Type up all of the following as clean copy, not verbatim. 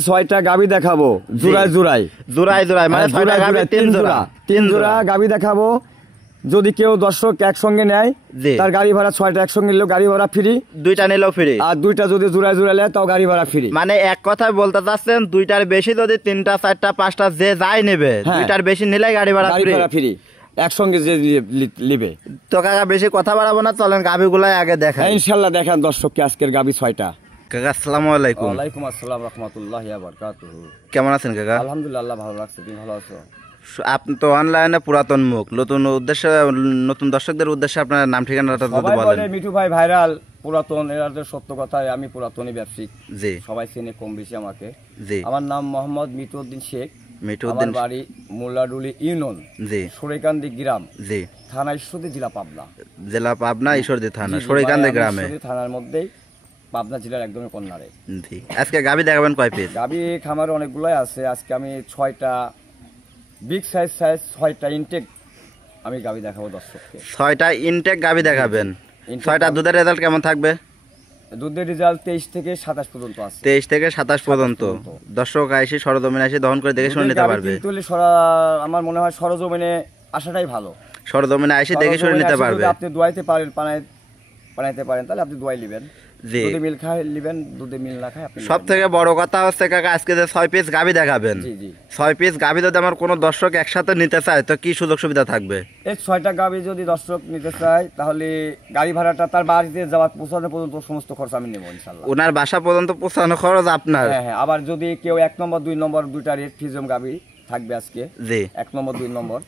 ছয়টা গাবি দেখাবো জোড়ায় জোড়ায় জোড়ায় জোড়ায় মানে ছয়টা গাবি তিন জোড়া গাবি দেখাবো। যদি কেউ দর্শক একসঙ্গে নেয় তার গাড়ি ভাড়া, ছয়টা একসঙ্গে নিলেও গাড়ি ভাড়া ফ্রি, দুইটা নিলেও ফ্রি, আর দুইটা যদি জোড়ায় জোড়ায় নেয় তাও গাড়ি ভাড়া ফ্রি। মানে এক কথায় বলতে চাচ্ছেন দুইটার বেশি যদি তিনটা চারটা পাঁচটা যে যাই নেবে, দুইটার বেশি নিলে গাড়ি ভাড়া ফ্রি একসঙ্গে যে নিবে। তো কাকা বেশি কথা বাড়াবো না, চলেন গাবি গুলাই আগে দেখাই। ইনশাল্লাহ দেখান দর্শককে আজকের গাবি ছয়টা। কাকা আসসালামু আলাইকুম। ওয়ালাইকুম আসসালাম রাহমাতুল্লাহি ওয়া বারাকাতুহু। কেমন আছেন কাকা? আলহামদুলিল্লাহ ভালো লাগছে, তুমি ভালো আছো? আপনি তো অনলাইনে পুরাতন মুখ, নতুন উদ্দেশ্যে নতুন দর্শকদের উদ্দেশ্যে আপনার নাম ঠিকানাটা যদি বলেন। মিঠু ভাই ভাইরাল পুরাতন, এর সত্য কথাই আমি পুরাতনই ব্যবসায়িক। জি, সবাই চেনে কম বেশি আমাকে। জি, আমার নাম মোহাম্মদ মিঠুউদ্দিন শেখ। মিঠুউদ্দিন, আমার বাড়ি মোল্লাডুলি ইউনিয়ন, জি, সরিকান্দি গ্রাম, জি, থানা ঈশ্বরদী, জেলা পাবনা। জেলা পাবনা, ঈশ্বরদী থানা, সরিকান্দি গ্রামে, থানার মধ্যেই, পাবনা জেলার একদমই কর্নারে। জি। আজকে গাবি দেখাবেন কয় পিস? গাবি খামারে অনেকগুলাই আছে। আজকে আমি ছয়টা বিগ সাইজ 6টা ইনটেক আমি গাবি দেখাবো দর্শককে। 6টা ইনটেক গাবি দেখাবেন। 6টা দুধের রেজাল্ট কেমন থাকবে? দুধের রেজাল্ট 23 থেকে 27 পর্যন্ত আছে। 23 থেকে 27 পর্যন্ত দর্শক আইসি সরজমিনে এসে দহন করে দেখে শুনে নিতে পারবে। আমার মনে হয় সরজমিনে আসাটাই ভালো। সরজমিনে এসে দেখে শুনে নিতে পারবে। আপনি দোয়াইতে পারেন, বানাইতে পারেন, তাহলে আপনি দোয়াই নেবেন। জি, দুধে মিল খায় নেবেন, দুধে মিল না খায় আপনি। সবথেকে বড় কথা হচ্ছে কাকা আজকে যে 6 পিস গাবি দেখাবেন, জি জি, 6 পিস গাবি যদি আমার কোনো দর্শক একসাথে নিতে চায় তো কি সুযোগ সুবিধা থাকবে? এই 6টা গাবি যদি দর্শক নিতে চায় তাহলে গাড়ি ভাড়াটা তার বাড়িতে যাওয়া পৌঁছানো পর্যন্ত সমস্ত খরচ আমি নেব ইনশাআল্লাহ। ওনার বাসা পর্যন্ত পৌঁছানো খরচ আপনার? হ্যাঁ হ্যাঁ। আবার যদি কেউ 1 নম্বর 2 নম্বর দুইটা রেড ফিজম গাবি থাকবে আজকে। জি, 1 নম্বর 2 নম্বর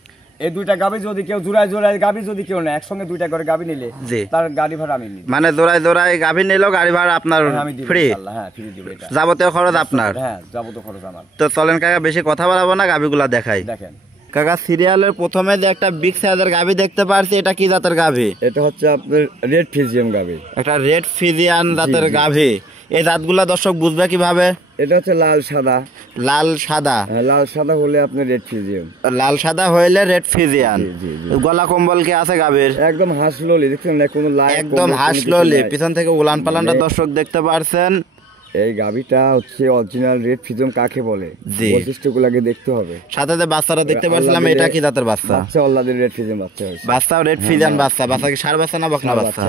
এই দুইটা গাবি যদি কেউ জোড়ায় জোড়ায় গাবি যদি কেউ নেয়, একসঙ্গে দুইটা করে গাবি নিলে তার গাড়ি ভাড়া আমি নিব। মানে জোড়ায় জোড়ায় গাবি নিলেও গাড়ি ভাড়া আপনার ফ্রি? হ্যাঁ ফ্রি দিব। এটা যাবতীয় খরচ আপনার? হ্যাঁ যাবতীয় খরচ আমার। তো চলেন কাকা বেশি কথা বলাবো না, গাবিগুলা দেখাই। দেখেন কাকা সিরিয়ালের প্রথমে যে একটা বিগ সাইজের গাবি দেখতে পারছি, এটা কি জাতের গাবি? এটা হচ্ছে আপনার রেড ফিজিয়াম গাবি। একটা রেড ফিজিয়ান জাতের গাবি। এই জাতগুলা দর্শক বুঝবে কিভাবে? এটা হচ্ছে লাল সাদা। লাল সাদা? লাল সাদা হলে আপনার রেড ফিজিয়াম। লাল সাদা হইলে রেড ফিজিয়ান। গলা কম্বল কি আছে গাবির? একদম হাসলোলি, দেখছেন না কোনো লাই, একদম হাসলোলি। পিছন থেকে উলান পালানটা দর্শক দেখতে পারছেন। এই গাবিটা হচ্ছে অরিজিনাল রেড ফিজিয়াম কাকে বলে, বৈশিষ্ট্যগুলোকে দেখতে হবে। সাথে যে বাচ্চাটা দেখতে পারছিলাম, এটা কি জাতের বাচ্চা? বাচ্চা অল্লাদের রেড ফিজিয়াম বাচ্চা হয়েছে। বাচ্চাও রেড ফিজিয়ান বাচ্চা। বাচ্চা কি ষাঁড় বাচ্চা না বকনা বাচ্চা?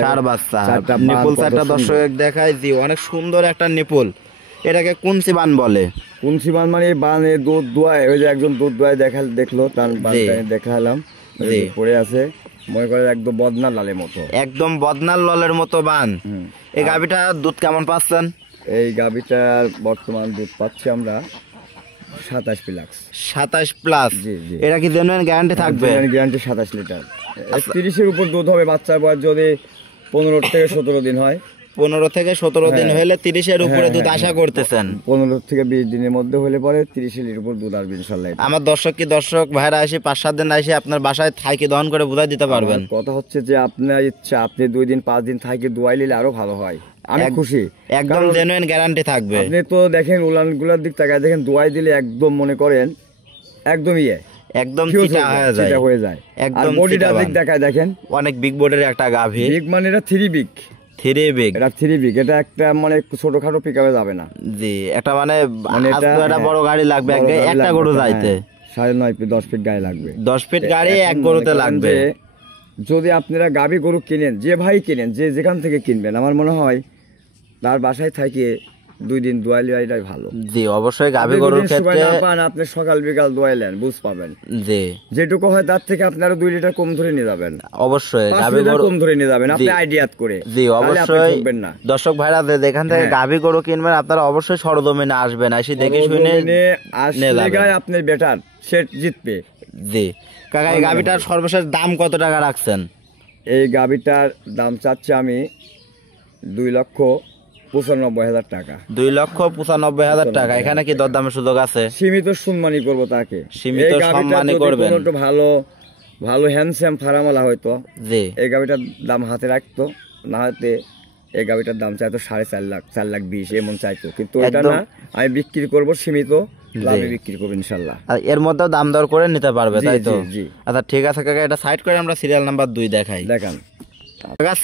ষাঁড় বাচ্চা। নিপুল চারটা দর্শক দেখায়, জি অনেক সুন্দর একটা নিপুল। এটাকে কুনসি বান বলে। কুনসি বান মানে বানে দুধ দোয়ায়, ওই যে একজন দুধ দোয়ায় দেখলো তার বানটা দেখালাম, পড়ে আছে মনে করে একদম বদনার লালের মতো, একদম বদনার লালের মতো বান। এই গাবিটা দুধ কেমন পাচ্ছেন? এই গাবিটার বর্তমান দুধ পাচ্ছি আমরা 27 প্লাস। 27 প্লাস? জি জি। এটা কি জেনুইন গ্যারান্টি থাকবে? Guarantee 27 litre. 30-এর উপর দুধ হবে। বাচ্চার বয়স যদি 15 থেকে 17 দিন হয়, 15 থেকে 17 দিন হলে 30-এর উপরে দুধ আশা করতেছেন? 15 থেকে 20 দিনের মধ্যে হলে পরে 30-এর উপর দুধ আসবে ইনশাআল্লাহ। আমার দর্শক ভাইরা এসে 5-7 দিন এসে আপনার বাসায় থাইকে দহন করে বুঝাই দিতে পারবেন? কথা হচ্ছে যে আপনার ইচ্ছা, আপনি 2 দিন 5 দিন থাইকে দোয়াই নিলে আরো ভালো হয়। আমি খুশি। একদম জেনুইন গ্যারান্টি থাকবে। আপনি তো দেখেন উলানগুলোর দিক তাকায় দেখেন, দোয়াই দিলে একদম মনে করেন একদম একদম চিটা হয়ে যায়। একদম বডিটা দিক দেখায় দেখেন, অনেক বিগ বডির একটা গাভী। বিগ মানে এটা 3 বিগ। এটা 3 বিগ। এটা একটা মানে ছোটখাটো পিকআপে যাবে না। জি, এটা মানে একটা বড় গাড়ি লাগবে একটা গরু যাইতে। 9.5 ফিট 10 ফিট গাড়ি লাগবে। 10 ফিট গাড়ি এক গরুতে লাগবে। যদি আপনারা গাভী গরু কিনেন, যে ভাই কিনেন, যে যেখান থেকে কিনবেন, আমার মনে হয় তার বাসায় থেকে 2 দিন দোয়াইলে এটাই ভালো। জি অবশ্যই। গাভী গরুর ক্ষেত্রে আপনি সকাল বিকাল দোয়াইলেন বুঝ পাবেন। জি, যেটুকু হয় তার থেকে আপনারা 2 লিটার কম ধরে নিয়ে যাবেন। অবশ্যই গাভী গরু কম ধরে নিয়ে যাবেন আপনি আইডিয়াত করে। জি অবশ্যই। দর্শক ভাইরা যেখান থেকে গাভী গরু কিনবেন আপনারা অবশ্যই সরজমিনে আসবেন, এসে দেখে শুনে আসলে গায় আপনি বেটার সেট জিতবে। জি কাকা, এই গাভীটার সর্বশেষ দাম কত টাকা রাখছেন? এই গাভীটার দাম চাচ্ছি আমি 2,95,000 টাকা। 2,95,000 টাকা। এখানে কি দরদামের সুযোগ আছে? সীমিত সম্মানই করবো তাকে। সীমিত সম্মানই করবেন। একটু ভালো হ্যান্ডসাম ফার্মালা হয়তো জি এই গাভীটার দাম হাতে রাখতো, না হাতে এই গাভীটার দাম চাইতো 4.5 লাখ, 4,20,000 এমন চাইতো। কিন্তু এটা না, আমি বিক্রি করবো সীমিত লাভে বিক্রি করবো ইনশাল্লাহ। এর মধ্যেও দাম দর করে নিতে পারবে তাই তো? জি। আচ্ছা ঠিক আছে কাকা, এটা সাইড করে আমরা সিরিয়াল নাম্বার 2 দেখাই। দেখান।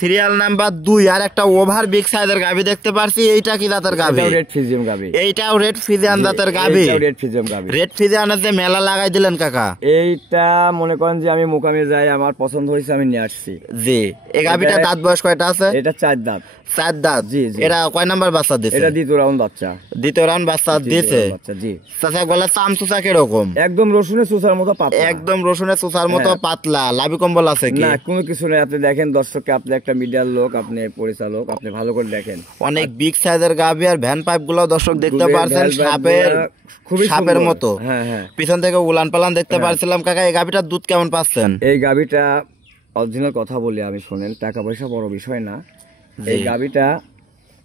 সিরিয়াল নাম্বার 2 আর একটা ওভার বিগ সাইজের গাভী দেখতে পারছি, এইটা কি জাতের গাভী? রেড ফ্রিজিয়াম গাভী। এইটাও রেড ফ্রিজিয়ান জাতের গাভী। রেড ফ্রিজিয়াম গাভী। রেড ফ্রিজিয়ানের যে মেলা লাগাই দিলেন কাকা, এইটা মনে করেন যে আমি মোকামে যাই, আমার পছন্দ হয়েছে, আমি নিয়ে আসছি। জি, এই গাভীটা দাঁত বয়স কয়টা আছে? এটা 4 দাঁত। 4 দাঁত। জি জি। এটা কয় নাম্বার বাচ্চা দিছে? এটা দ্বিতীয় রাউন্ড বাচ্চা। দ্বিতীয় রাউন্ড বাচ্চা দিছে। জি। চাচা গলা চামচুচা কিরকম? একদম রসুনের চুচার মতো পাতলা। একদম রসুনের চুচার মতো পাতলা। লাভি কম্বল আছে কি? না, কোনো কিছু নেই। আপনি দেখেন দর্শককে, আপনি একটা মিডিয়ার লোক, আপনি পরিচালক, আপনি ভালো করে দেখেন। অনেক বিগ সাইজের গাভী আর ভ্যান পাইপ গুলো দর্শক দেখতে পারছেন, সাপের মতো। হ্যাঁ হ্যাঁ। পিছন থেকে উলান পালান দেখতে পারছিলাম। কাকা এই গাভীটার দুধ কেমন পাচ্ছেন? এই গাভীটা অরিজিনাল কথা বলি আমি, শোনেন, টাকা পয়সা বড় বিষয় না। এই গাভীটা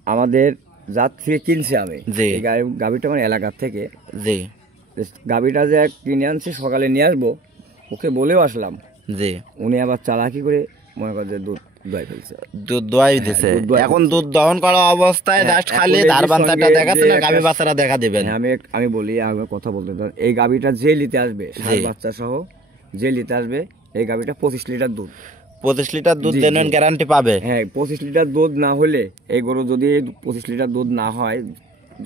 আমাদের জাত থেকে কিনছি আমি। এই গাভীটা আমার এলাকার থেকে। জি। গাভীটা যে কিনে আনছি, সকালে নিয়ে আসবো, ওকে বলেও আসলাম। জি। উনি আবার চালাকি করে মনে করে দুধ দোয়াই ফেলছে। দুধ দোয়াই দিছে। এখন দুধ দহন করা অবস্থায় জাস্ট খালি ধার বান্তাটা দেখাচ্ছে না, গাভী বাচ্চাটা দেখা দিবেন। আমি বলি, আমি কথা বলতে চাই, এই গাভীটা যে নিতে আসবে, বাচ্চা সহ যে নিতে আসবে, এই গাভীটা 25 লিটার দুধ। 25 লিটার দুধ জেনুইন গ্যারান্টি পাবে। হ্যাঁ, 25 লিটার দুধ না হলে, এই গরু যদি 25 লিটার দুধ না হয়,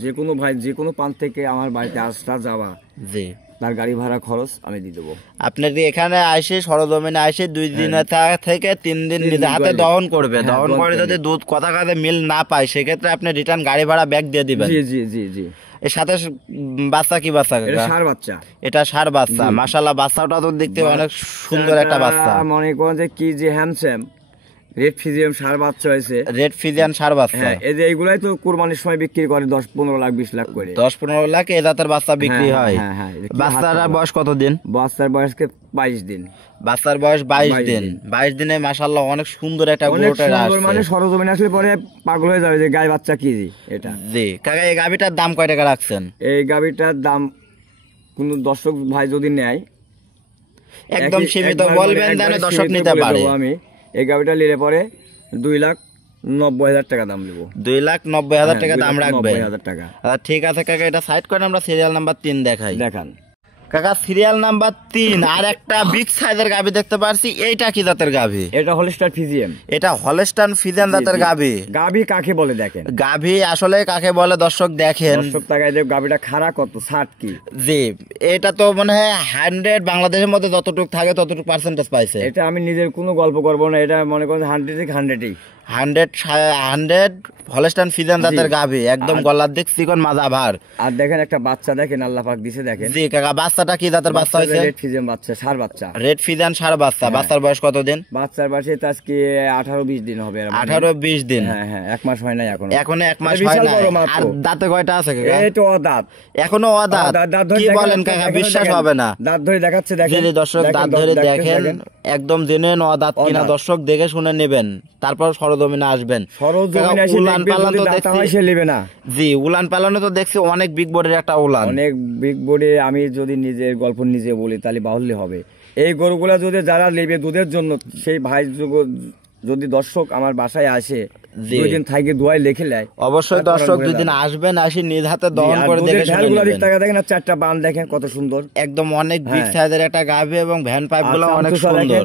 যে কোনো ভাই যে কোনো প্রান্ত থেকে আমার বাড়িতে আসা যাওয়া, জি, তার গাড়ি ভাড়া খরচ আমি দিয়ে দেবো। আপনি এখানে আসে সরজমিনে আসে 2 দিন থেকে 3 দিন নিজে হাতে দহন করবে। দহন করে যদি দুধ কথা কাজে মিল না পায়, সেক্ষেত্রে আপনি রিটার্ন গাড়ি ভাড়া ব্যাক দিয়ে দিবেন। জি জি জি জি। এর সাথে বাচ্চা কি বাচ্চা? এটা ষাঁড় বাচ্চা। এটা ষাঁড় বাচ্চা। মাশাআল্লাহ, বাচ্চাটা তো দেখতে অনেক সুন্দর একটা বাচ্চা। মনে করেন যে কি যে হ্যান্ডসাম রেড ফ্রিজিয়াম ষাঁড় বাচ্চা হয়েছে। রেড ফ্রিজিয়ান ষাঁড় বাচ্চা। এই যে এইগুলাই তো কুরবানির সময় বিক্রি করে 10-15 লাখ 20 লাখ করে। 10-15 লাখ এই জাতের বাচ্চা বিক্রি হয়। বাচ্চার বয়স কত দিন? বাচ্চার বয়স 22 দিন। বাচ্চার বয়স 22 দিন। 22 দিনে মাশাআল্লাহ অনেক সুন্দর একটা গরুটা আসছে। মানে সরজমিনে আসলে পরে পাগল হয়ে যাবে যে গাই বাচ্চা কি এটা। জি কাকা, এই গাভীটার দাম কয় টাকা রাখছেন? এই গাভীটার দাম কোন দর্শক ভাই যদি নেয়, একদম সীমিত বলবেন যেন দর্শক নিতে পারে। আমি এই গাভীটা নিলে পরে 2,90,000 টাকা দাম নেব। 2,90,000 টাকা দাম রাখবে? 90,000 টাকা। ঠিক আছে কাকা, এটা সাইড করে আমরা সিরিয়াল নাম্বার 3 দেখাই। দেখান কাকা, সিরিয়াল নাম্বার 3 আর একটা বিগ সাইজের গাভী দেখতে পারছি। এইটা কি জাতের গাভী? এটা হলস্টাইন ফ্রিজিয়ান। এটা হলস্টাইন ফ্রিজিয়ান জাতের গাভী। গাভী কাকে বলে দেখেন? গাভী আসলে কাকে বলে দর্শক দেখেন। দর্শক তাকায় যে গাভীটা খাড়া কত, 60 কি। জি, এটা তো মনে হয় 100 বাংলাদেশের মধ্যে যতটুকু থাকে ততটুকু পার্সেন্টেজ পাইছে। এটা আমি নিজের কোনো গল্প করব না, এটা মনে করেন 100 থেকে 100ই। 100 হলস্টাইন ফ্রিজিয়ান জাতের গাভী, একদম গলার দিক চিকন, মাজা ভার। আর দেখেন একটা বাচ্চা, দেখেন আল্লাহ পাক দিছে, দেখেন। জি কাকা, বাচ্চাটা কি জাতের বাচ্চা হইছে? রেড ফ্রিজিয়ান বাচ্চা, ষাঁড় বাচ্চা। রেড ফ্রিজিয়ান ষাঁড় বাচ্চা। বাচ্চার বয়স কত দিন? বাচ্চার বয়স তো আজকে 18-20 দিন হবে। 18-20 দিন। হ্যাঁ হ্যাঁ, 1 মাস হয় নাই এখনো। এখনো 1 মাস হয় না। আর দাঁতে কয়টা আছে কাকা? এই তো অদাঁত, এখনো অদাঁত। কি বলেন কাকা, বিশ্বাস হবে না। দাঁত ধরে দেখাচ্ছে, দেখেন। যদি দর্শক দাঁত ধরে দেখেন, একদম জেনুইন অদাঁত কিনা দর্শক দেখে শুনে নেবেন, তারপর সরজমিনে আসবেন। সরজমিনে এসে উলান পালান তো দেখছি। নেবে না। জি, উলান পালানো তো দেখছি অনেক বিগ বোর্ডের একটা উলান। অনেক বিগ বোর্ডে। আমি যদি নিজের গল্প নিজে বলি তাহলে বাহুল্য হবে। এই গরুগুলা যদি যারা নেবে দুধের জন্য, সেই ভাই যদি দর্শক আমার বাসায় আসে, 2 দিন থাকি দোয়াই লিখে নেয়, অবশ্যই দর্শক 2 দিন আসবেন, আসি নিজ হাতে দহন করে দেখে শুনে নেবেন। দেখেন 4টা বান দেখেন কত সুন্দর, একদম অনেক বিগ সাইজের একটা গাভী এবং ভ্যান পাইপ গুলো অনেক সুন্দর।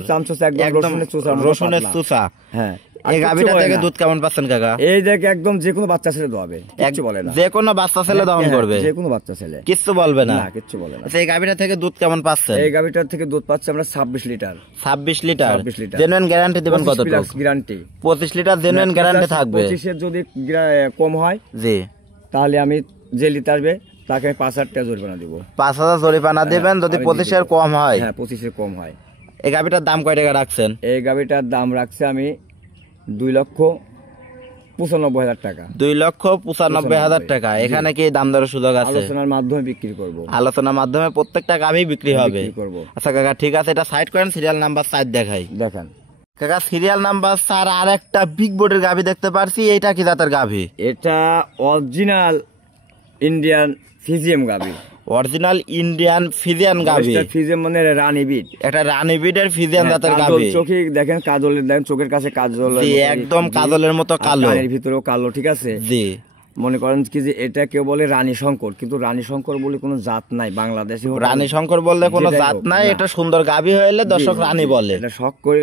একদম রসুনের চুচা। হ্যাঁ, এই গাভীটা থেকে দুধ কেমন পাচ্ছেন কাকা? এই দেখ, একদম যে কোনো বাচ্চা ছেলে দোয়াবে, কিচ্ছু বলে না। যে কোনো বাচ্চা ছেলে দহন করবে, যে কোনো বাচ্চা ছেলে কিচ্ছু বলবে না, কিচ্ছু বলে না। এই গাভীটা থেকে দুধ কেমন পাচ্ছেন? এই গাভীটার থেকে দুধ পাচ্ছি আমরা 26 লিটার। 26 লিটার জেনুইন গ্যারান্টি দিবেন কত? গ্যারান্টি 25 লিটার জেনুইন গ্যারান্টি থাকবে। 25 এর যদি কম হয়, জি, তাহলে আমি যে লিটার আসবে তাকে 5,000 টাকা জরিমানা দিব। 5,000 জরিমানা দিবেন যদি 25 এর কম হয়। হ্যাঁ, 25 এর কম হয়। এই গাভীটার দাম কয় টাকা রাখছেন? এই গাভীটার দাম রাখছে আমি 2,95,000 টাকা। 2,95,000 টাকা। এখানে কি দাম দরের সুযোগ আছে? আলোচনার মাধ্যমে বিক্রি করব। আলোচনার মাধ্যমে প্রত্যেকটা গাভী বিক্রি হবে। আচ্ছা কাকা, ঠিক আছে, এটা সাইড করেন, সিরিয়াল নাম্বার 4 দেখাই। দেখান কাকা, সিরিয়াল নাম্বার 4 আর একটা বিগ বোর্ডের গাভী দেখতে পারছি। এইটা কি জাতের গাভী? এটা অরিজিনাল ইন্ডিয়ান ফ্রিজিয়াম গাভী। অরিজিনাল ইন্ডিয়ান ফ্রিজিয়ান গাভী। ফ্রিজিয়াম মানে রানী বিট। এটা রানী বিটের ফ্রিজিয়ান জাতের গাভী। চোখে দেখেন কাজলের, দেখেন চোখের কাছে কাজল, একদম কাজলের মতো কালো, এর ভিতরেও কালো, ঠিক আছে। জি, মনে করেন কি যে এটা কেউ বলে রানী শঙ্কর, কিন্তু রানী শঙ্কর বলে কোনো জাত নাই বাংলাদেশে। রানী শঙ্কর বললে কোনো জাত নাই। এটা সুন্দর গাভী হইলে দর্শক রানী বলে। এটা শখ করে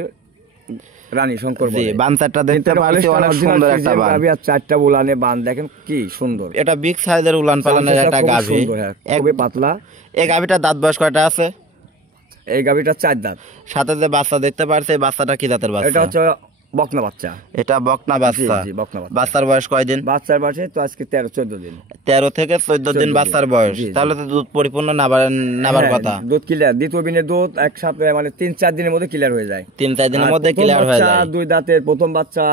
রানী শঙ্কর জি বলে। বানচারটা দেখতে কিন্তু পাচ্ছি অনেক original সুন্দর একটা Friesian বান। গাভী আর 4টা উলানে বান দেখেন কি সুন্দর। এটা বিগ সাইজের উলান পালানের একটা খুবই গাভী। সুন্দর, হ্যাঁ, খুবই পাতলা। এই গাভীটার দাঁত বয়স কয়টা আছে? এই গাভীটা 4 দাঁত। সাথে যে বাচ্চা দেখতে পারছে এই বাচ্চাটা কি জাতের এটা বাচ্চা? হচ্ছে বকনা বাচ্চা। এটা বকনা বাচ্চা। জি, বকনা বাচ্চা। বাচ্চার বয়স কয়দিন? বাচ্চার বয়সে তো আজকে 13-14 দিন। 13 থেকে 14 দিন 14 বাচ্চার দিন। বয়স। জি, জি। তাহলে তো দুধ পরিপূর্ণ নাবার হ্যাঁ, কথা। দুধ ক্লিয়ার, দ্বিতীয় দিনের দুধ এক সপ্তাহে মানে 3-4 দিনের মধ্যে ক্লিয়ার হয়ে যায়। 3-4 দিনের আর মধ্যে প্রথম ক্লিয়ার হয়ে বাচ্চা, যায়। 2 দাঁতের প্রথম বাচ্চা,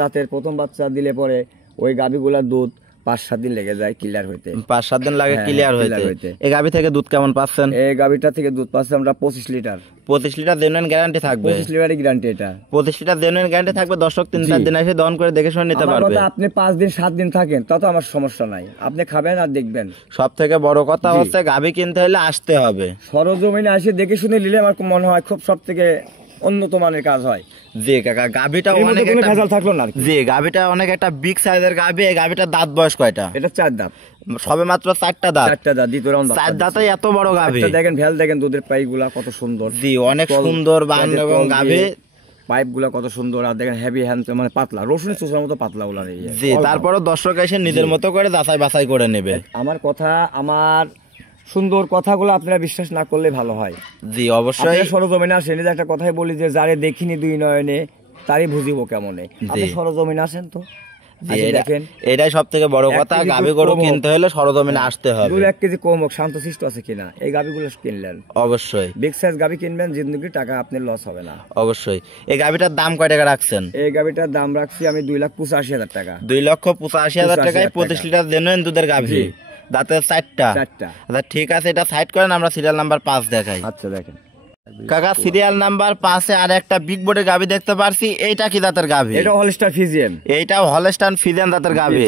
দাঁতের প্রথম বাচ্চা দিলে পরে ওই গাভীগুলার দুধ 5-7 দিন লেগে যায় ক্লিয়ার হইতে। 5-7 দিন লাগে হ্যাঁ, ক্লিয়ার clear হইতে। হইতে। এই গাভী থেকে দুধ কেমন পাচ্ছেন? এই গাভীটা থেকে দুধ পাচ্ছি আমরা 25 লিটার। 25 লিটার জেনুইন গ্যারান্টি থাকবে। 25 লিটারই গ্যারান্টি এটা। 25 লিটার জেনুইন গ্যারান্টি থাকবে। দর্শক 3-4 দিন এসে দহন করে দেখে শুনে নিতে আমার পারবে। কথা, আপনি 5 দিন 7 দিন থাকেন তত আমার সমস্যা নাই, আপনি খাবেন আর দেখবেন। সব থেকে বড় কথা হচ্ছে গাভী কিনতে হলে আসতে হবে। সরজমিনে এসে দেখে শুনে নিলে আমার মনে হয় খুব সব থেকে উন্নত মানের কাজ হয়। জি কাকা, গাভীটা এর মধ্যে অনেক কোনো একটা ভেজাল থাকলো না আর কি। জি গাভীটা অনেক একটা বিগ সাইজের গাভী। এই গাভীটার দাঁত বয়স কয়টা? এটা 4 দাঁত। সবে মাত্র 4টা দাঁত। 4টা দাঁত, দ্বিতীয় রাউন্ড 4 দাঁতে এত বড় গাভী। দেখেন ভেল দেখেন, দুধের পাইপগুলা কত সুন্দর। জি অনেক সুন্দর বান এবং গাভী। পাইপ গুলা কত সুন্দর, আর দেখেন হেভি হ্যান্ড মানে পাতলা, রসুনের চোষার মতো পাতলা গুলা। জি তারপরও দর্শক এসে নিজের মতো করে যাচাই বাছাই করে নেবে। আমার কথা, আমার সুন্দর কথাগুলো আপনারা বিশ্বাস না করলে ভালো হয়। জি অবশ্যই। সরজমিনে আসেন, এই যে একটা কথাই বলি যে যারে দেখিনি 2 নয়নে তারই বুঝিব কেমনে। আপনি সরজমিনে আসেন তো, দেখেন। এটাই সব থেকে বড় কথা, গাভী গরু কিনতে হলে সরজমিনে আসতে হবে। 2-1 কেজি কম হোক, শান্তশিষ্ট আছে কিনা, এই গাভীগুলো কিনলেন। অবশ্যই বিগ সাইজ গাভী কিনবেন, জিন্দগি টাকা আপনার লস হবে না। অবশ্যই। এই গাভীটার দাম কয় টাকা রাখছেন? এই গাভীটার দাম রাখছি আমি 2,85,000 টাকা। 2,85,000 টাকায় 25 লিটার জেনুইন দুধের গাভী। দাঁতের 4টা। আচ্ছা ঠিক আছে, এটা সাইড করেন, আমরা সিরিয়াল নাম্বার 5 দেখাই। আচ্ছা দেখেন কাকা, সিরিয়াল নাম্বার 5 এ আর একটা বিগ বোর্ডের গাভী দেখতে পারছি। এইটা কি জাতের গাভী? এটা হলস্টার ফ্রিজিয়ান। এইটাও হলস্টাইন ফ্রিজিয়ান জাতের গাভী।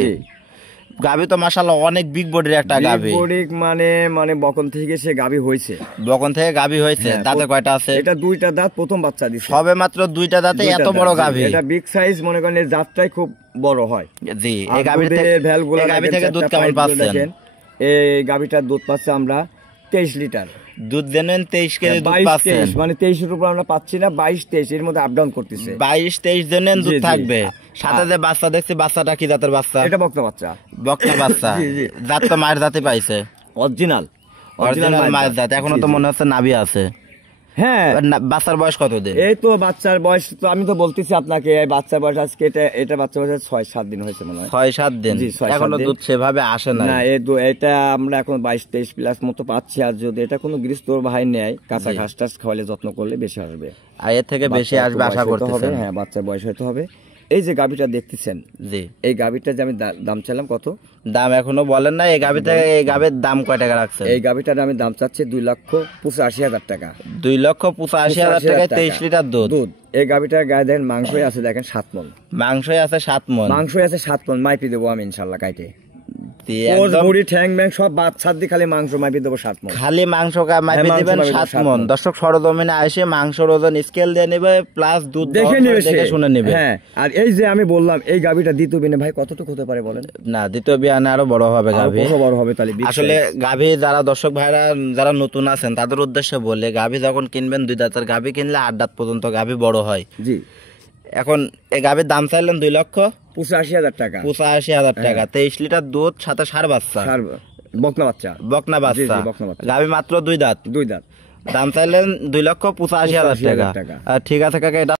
গাভী তো মাশাআল্লাহ অনেক বিগ বডির একটা গাভী। মানে বকন থেকে সে গাভী হয়েছে। বকন থেকে গাভী হয়েছে। দাঁতে কয়টা আছে? এটা 2টা দাঁত, প্রথম বাচ্চা দিছে। সবে মাত্র 2টা দাঁতে এত বড় গাভী। এটা বিগ সাইজ, মনে করেন এর জাতটাই খুব বড় হয়। জি এই গাভী থেকে দুধ কেমন পাচ্ছেন? এই গাভীটার দুধ পাচ্ছে আমরা 23 লিটার। দুধ জেনুইন 23 কেজি দুধ পাচ্ছেন। মানে 23 এর উপর আমরা পাচ্ছি না, 22-23 এর মধ্যে আপ ডাউন করতেছে। 22-23 জেনুইন দুধ থাকবে। সাথে যে বাচ্চা দেখছি, বাচ্চাটা কি জাতের বাচ্চা? এটা বকনা বাচ্চা। বকনা বাচ্চা। জাত তো মায়ের জাতে পাইছে। অরিজিনাল মায়ের জাত। এখনো তো মনে হচ্ছে নাভি আছে। হ্যাঁ। বাচ্চার বয়স কত দিন? এই তো বাচ্চার বয়স তো আমি তো বলতেছি আপনাকে, এই বাচ্চার বয়স আজকে এটা বাচ্চা বয়স 6-7 দিন হয়েছে মনে হয়। 6-7 দিন। এখনো দুধ সেভাবে আসে না। না, এটা আমরা এখন 22-23 প্লাস মতো পাচ্ছি। আর যদি এটা কোনো গৃহস্থ ভাই নেয়, কাঁচা ঘাস টাস খাওয়ালে, যত্ন করলে বেশি আসবে। আর এর থেকে বেশি আসবে আশা করতেছেন? হ্যাঁ, বাচ্চার বয়স হতে হবে। এই যে গাভীটা দেখতেছেন, জি এই গাভীটা যে আমি দাম চাইলাম কত? দাম এখনো বলেন না। এই গাভী থেকে এই গাভীর দাম কয় টাকা রাখছেন? এই গাভীটার আমি দাম চাচ্ছি 2,85,000 টাকা। 2,85,000 টাকায় 23 লিটার দুধ। এই গাভীটার গায়ে দেখেন মাংসই আছে, দেখেন 7 মণ মাংসই আছে। 7 মণ মাংসই আছে। 7 মণ মাইপি দেবো আমি ইনশাল্লাহ কাইটে। একদম বুড়ি ঠ্যাং ব্যাং সব বাচ্চার দিয়ে খালি মাংস মাইপি দেবো 7 মণ। খালি মাংস মাইপি দিবেন 7 মণ। দর্শক সরজমিনে এসে মাংসর ওজন স্কেল দিয়ে নেবে, প্লাস দুধ দেখে নেবে, দেখে শুনে নেবে। হ্যাঁ। আর এই যে আমি বললাম, এই গাভীটা দ্বিতীয় বিনে ভাই কতটুকু হতে পারে বলেন? না, দ্বিতীয় বিয়ানে আরো বড় হবে গাভী। কত বড় হবে তাহলে? আসলে গাভী যারা দর্শক ভাইরা যারা নতুন আছেন তাদের উদ্দেশ্যে বলে, গাভী যখন কিনবেন 2 দাঁতের গাভী কিনলে 8 দাঁত পর্যন্ত গাভী বড় হয়। জি। এখন এই গাভীর দাম চাইলেন 2,85,000 টাকা। 85,000 টাকা। 23 লিটার দুধ, সাথে ষাঁড় বাচ্চা। বকনা বাচ্চা। বকনা বাচ্চা। গাভী মাত্র 2 দাঁত। 2 দাঁত। দাম চাইলেন 2,85,000 টাকা। ঠিক আছে কাকা, এটা